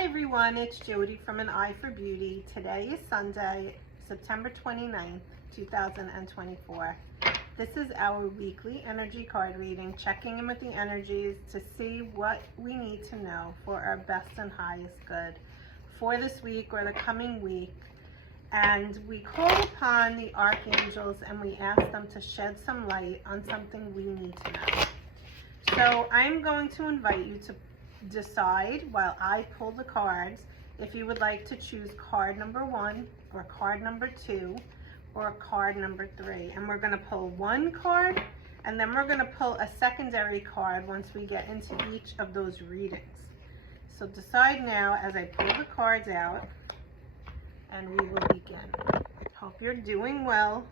Hi everyone, it's Jody from An Eye for Beauty. Today is Sunday, September 29th, 2024. This is our weekly energy card reading, checking in with the energies to see what we need to know for our best and highest good for this week or the coming week. And we call upon the Archangels and we ask them to shed some light on something we need to know. So I'm going to invite you to decide while I pull the cards if you would like to choose card number 1 or card number 2 or card number 3. And we're going to pull one card and then we're going to pull a secondary card once we get into each of those readings. So decide now as I pull the cards out and we will begin. Hope you're doing well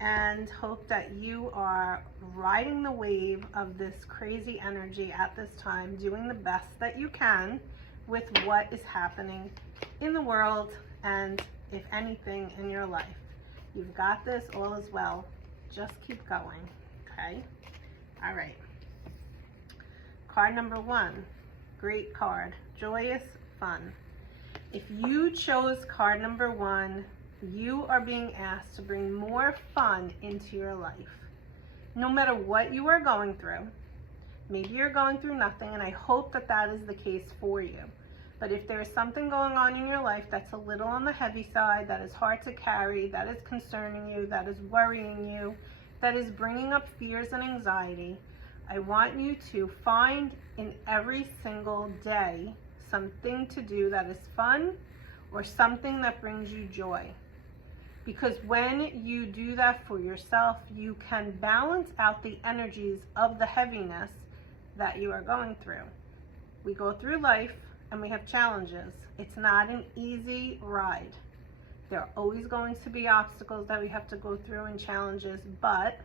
and hope that you are riding the wave of this crazy energy at this time, doing the best that you can with what is happening in the world and, if anything, in your life. You've got this, all is well. Just keep going, okay? All right. Card number 1, great card, joyous fun. If you chose card number 1, you are being asked to bring more fun into your life. No matter what you are going through, maybe you're going through nothing, and I hope that that is the case for you. But if there is something going on in your life that's a little on the heavy side, that is hard to carry, that is concerning you, that is worrying you, that is bringing up fears and anxiety, I want you to find in every single day something to do that is fun or something that brings you joy. Because when you do that for yourself, you can balance out the energies of the heaviness that you are going through. We go through life and we have challenges. It's not an easy ride. There are always going to be obstacles that we have to go through and challenges, but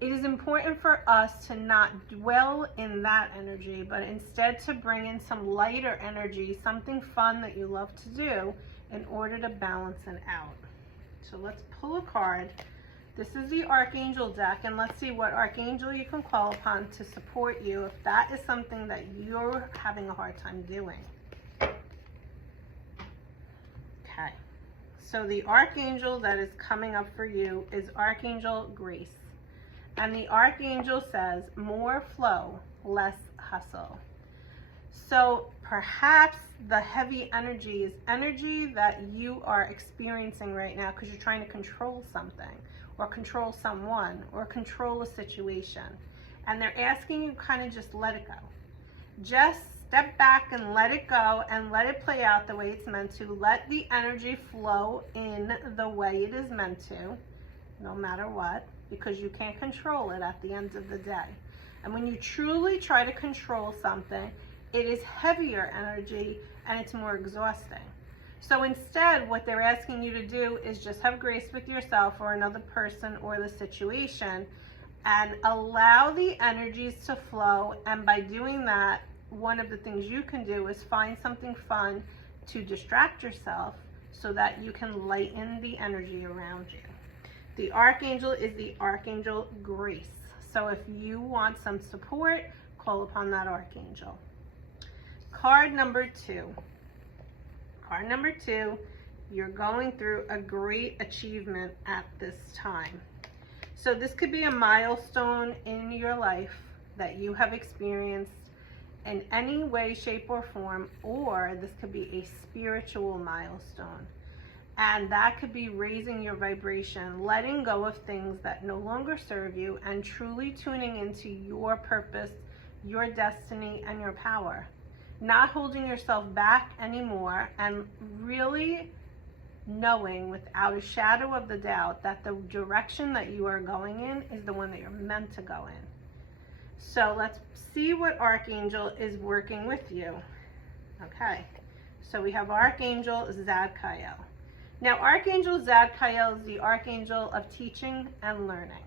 it is important for us to not dwell in that energy, but instead to bring in some lighter energy, something fun that you love to do in order to balance it out. So let's pull a card. This is the Archangel deck, and let's see what Archangel you can call upon to support you if that is something that you're having a hard time doing. Okay, so the Archangel that is coming up for you is Archangel Grace. And the Archangel says, more flow, less hustle. So perhaps the heavy energy is energy that you are experiencing right now because you're trying to control something or control someone or control a situation. And they're asking you kind of just let it go. Just step back and let it go and let it play out the way it's meant to. Let the energy flow in the way it is meant to, no matter what, because you can't control it at the end of the day. And when you truly try to control something, it is heavier energy and it's more exhausting. So instead, what they're asking you to do is just have grace with yourself or another person or the situation and allow the energies to flow. And by doing that, one of the things you can do is find something fun to distract yourself so that you can lighten the energy around you. The Archangel is the Archangel Grace. So if you want some support, call upon that Archangel. Card number 2. Card number 2, you're going through a great achievement at this time. So this could be a milestone in your life that you have experienced in any way, shape, or form, or this could be a spiritual milestone. And that could be raising your vibration, letting go of things that no longer serve you, and truly tuning into your purpose, your destiny, and your power. Not holding yourself back anymore, and really knowing without a shadow of the doubt that the direction that you are going in is the one that you're meant to go in. So let's see what Archangel is working with you. Okay, so we have Archangel Zadkiel. Now, Archangel Zadkiel is the Archangel of teaching and learning.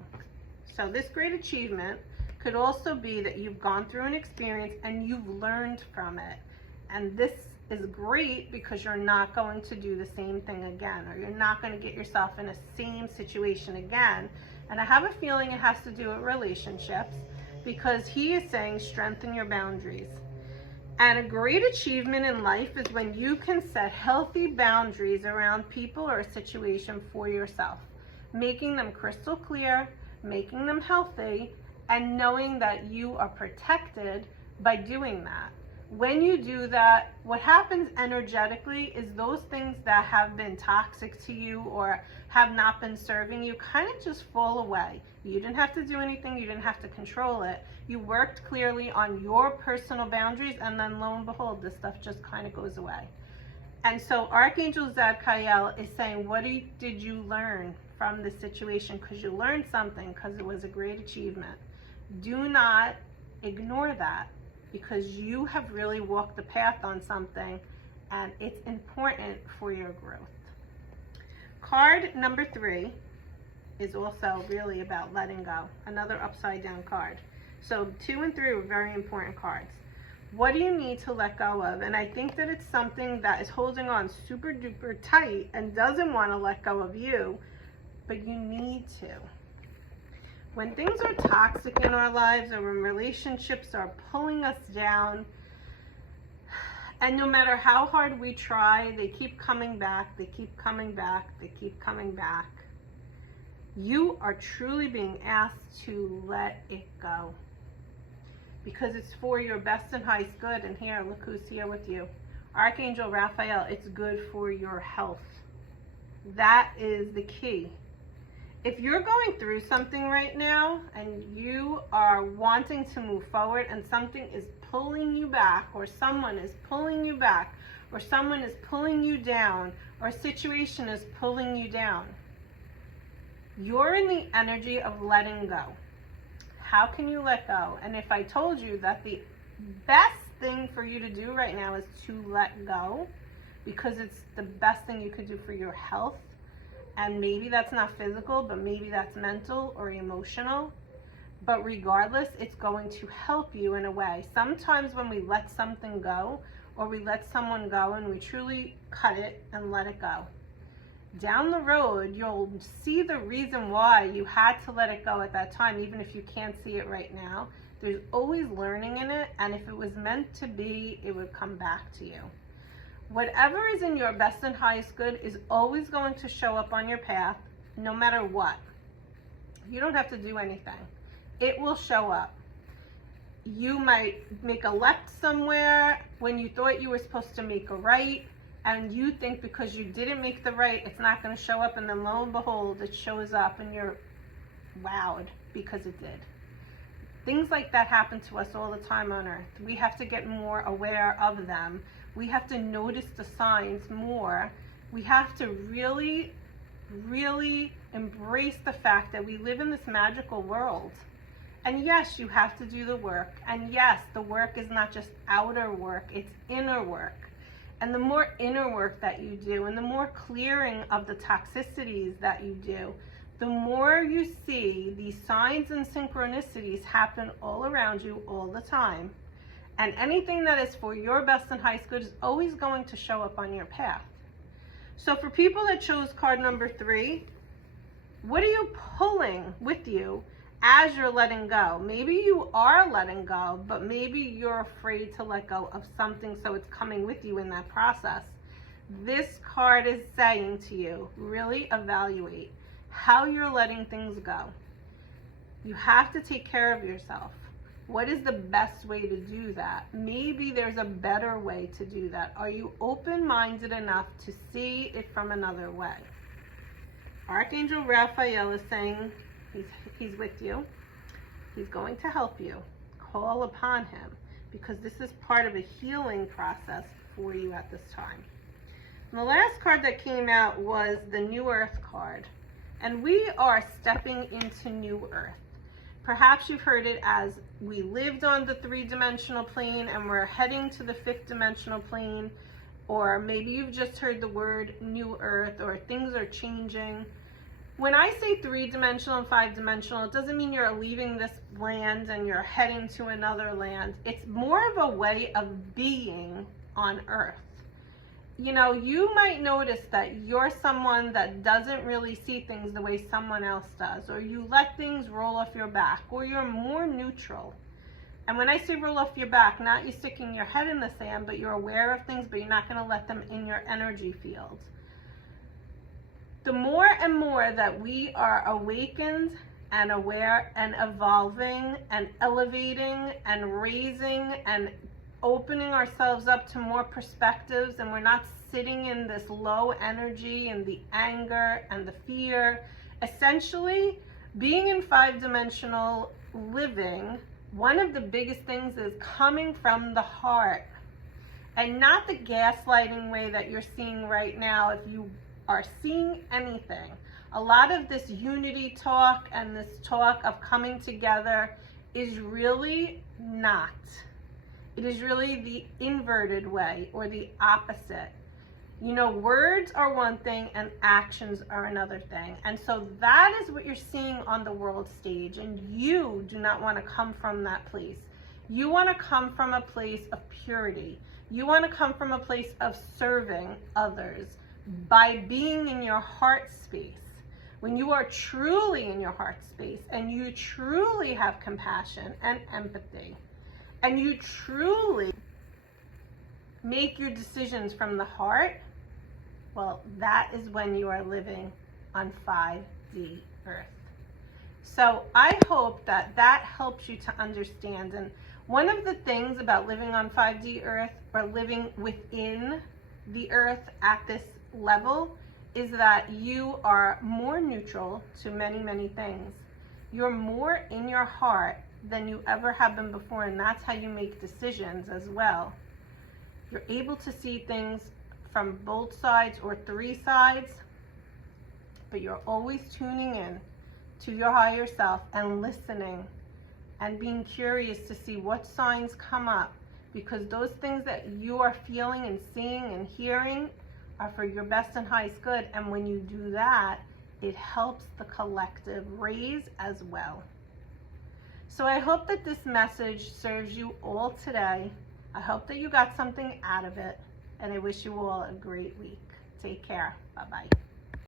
So this great achievement could also be that you've gone through an experience and you've learned from it. And this is great because you're not going to do the same thing again, or you're not going to get yourself in a same situation again. And I have a feeling it has to do with relationships because he is saying strengthen your boundaries. And a great achievement in life is when you can set healthy boundaries around people or a situation for yourself, making them crystal clear, making them healthy, and knowing that you are protected by doing that. When you do that, what happens energetically is those things that have been toxic to you or have not been serving you kind of just fall away. You didn't have to do anything. You didn't have to control it. You worked clearly on your personal boundaries, and then lo and behold, this stuff just kind of goes away. And so Archangel Zadkiel is saying, what did you learn from this situation? Because you learned something, because it was a great achievement. Do not ignore that, because you have really walked the path on something, and it's important for your growth. Card number 3 is also really about letting go. Another upside down card. So 2 and 3 are very important cards. What do you need to let go of? And I think that it's something that is holding on super duper tight and doesn't want to let go of you, but you need to. When things are toxic in our lives, or when relationships are pulling us down, and no matter how hard we try, they keep coming back, they keep coming back, they keep coming back. You are truly being asked to let it go, because it's for your best and highest good. And here, look who's here with you. Archangel Raphael, it's good for your health. That is the key. If you're going through something right now and you are wanting to move forward and something is pulling you back, or someone is pulling you back, or someone is pulling you down, or a situation is pulling you down, you're in the energy of letting go. How can you let go? And if I told you that the best thing for you to do right now is to let go, because it's the best thing you could do for your health, and maybe that's not physical, but maybe that's mental or emotional. But regardless, it's going to help you in a way. Sometimes when we let something go, or we let someone go and we truly cut it and let it go, down the road, you'll see the reason why you had to let it go at that time, even if you can't see it right now. There's always learning in it, and if it was meant to be, it would come back to you. Whatever is in your best and highest good is always going to show up on your path, no matter what. You don't have to do anything. It will show up. You might make a left somewhere when you thought you were supposed to make a right, and you think because you didn't make the right, it's not going to show up, and then lo and behold, it shows up, and you're wowed because it did. Things like that happen to us all the time on Earth. We have to get more aware of them. We have to notice the signs more. We have to really, really embrace the fact that we live in this magical world. And yes, you have to do the work. And yes, the work is not just outer work, it's inner work. And the more inner work that you do, and the more clearing of the toxicities that you do, the more you see these signs and synchronicities happen all around you all the time. And anything that is for your best and highest good is always going to show up on your path. So for people that chose card number 3, what are you pulling with you as you're letting go? Maybe you are letting go, but maybe you're afraid to let go of something, so it's coming with you in that process. This card is saying to you, really evaluate how you're letting things go. You have to take care of yourself. What is the best way to do that? Maybe there's a better way to do that. Are you open-minded enough to see it from another way? Archangel Raphael is saying he's with you. He's going to help you. Call upon him, because this is part of a healing process for you at this time. And the last card that came out was the New Earth card. And we are stepping into New Earth. Perhaps you've heard it as we lived on the 3-dimensional plane and we're heading to the 5th dimensional plane, or maybe you've just heard the word New Earth, or things are changing. When I say 3-dimensional and 5-dimensional, it doesn't mean you're leaving this land and you're heading to another land. It's more of a way of being on Earth. You know, you might notice that you're someone that doesn't really see things the way someone else does, or you let things roll off your back, or you're more neutral. And when I say roll off your back, not you sticking your head in the sand, but you're aware of things, but you're not going to let them in your energy field. The more and more that we are awakened and aware and evolving and elevating and raising and opening ourselves up to more perspectives, and we're not sitting in this low energy and the anger and the fear. Essentially, being in 5-dimensional living, one of the biggest things is coming from the heart, and not the gaslighting way that you're seeing right now. If you are seeing anything, a lot of this unity talk and this talk of coming together is really not. It is really the inverted way, or the opposite. You know, words are one thing and actions are another thing. And so that is what you're seeing on the world stage. And you do not want to come from that place. You want to come from a place of purity. You want to come from a place of serving others by being in your heart space. When you are truly in your heart space and you truly have compassion and empathy, and you truly make your decisions from the heart, well, that is when you are living on 5D Earth. So I hope that that helps you to understand. And one of the things about living on 5D Earth, or living within the Earth at this level, is that you are more neutral to many, many things. You're more in your heart than you ever have been before, and that's how you make decisions as well. You're able to see things from both sides or 3 sides, but you're always tuning in to your higher self and listening and being curious to see what signs come up, because those things that you are feeling and seeing and hearing are for your best and highest good. And when you do that, it helps the collective raise as well. So I hope that this message serves you all today. I hope that you got something out of it, and I wish you all a great week. Take care. Bye-bye.